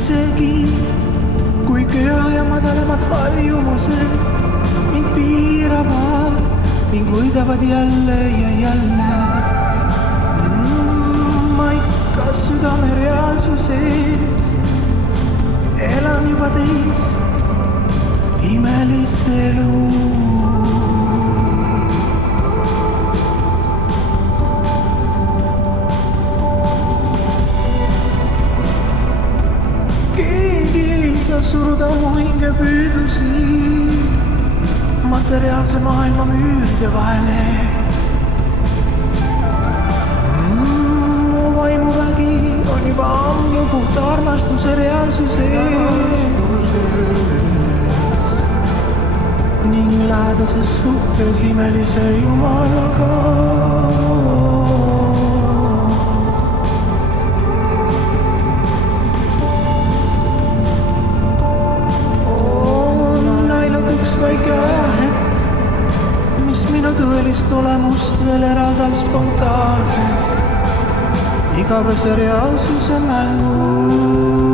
isegi kui köha ja madalamad harjumused mind piiravad ning võidavad jälle ja jälle. Ma ikka südame reaalsuses elan juba teist imelist elu. Keegi ei saa suruda mu hinge püüdlusi materiaalse maailma müüride vahele. Mu vaimuvägi on juba ammu puhta armastuse reaalsuses ning lähedases suhtes imelise Jumalaga. Väike ajahetk, mis minu tõelist olemust veel eraldab spontaansest igavese reaalsuse mängu.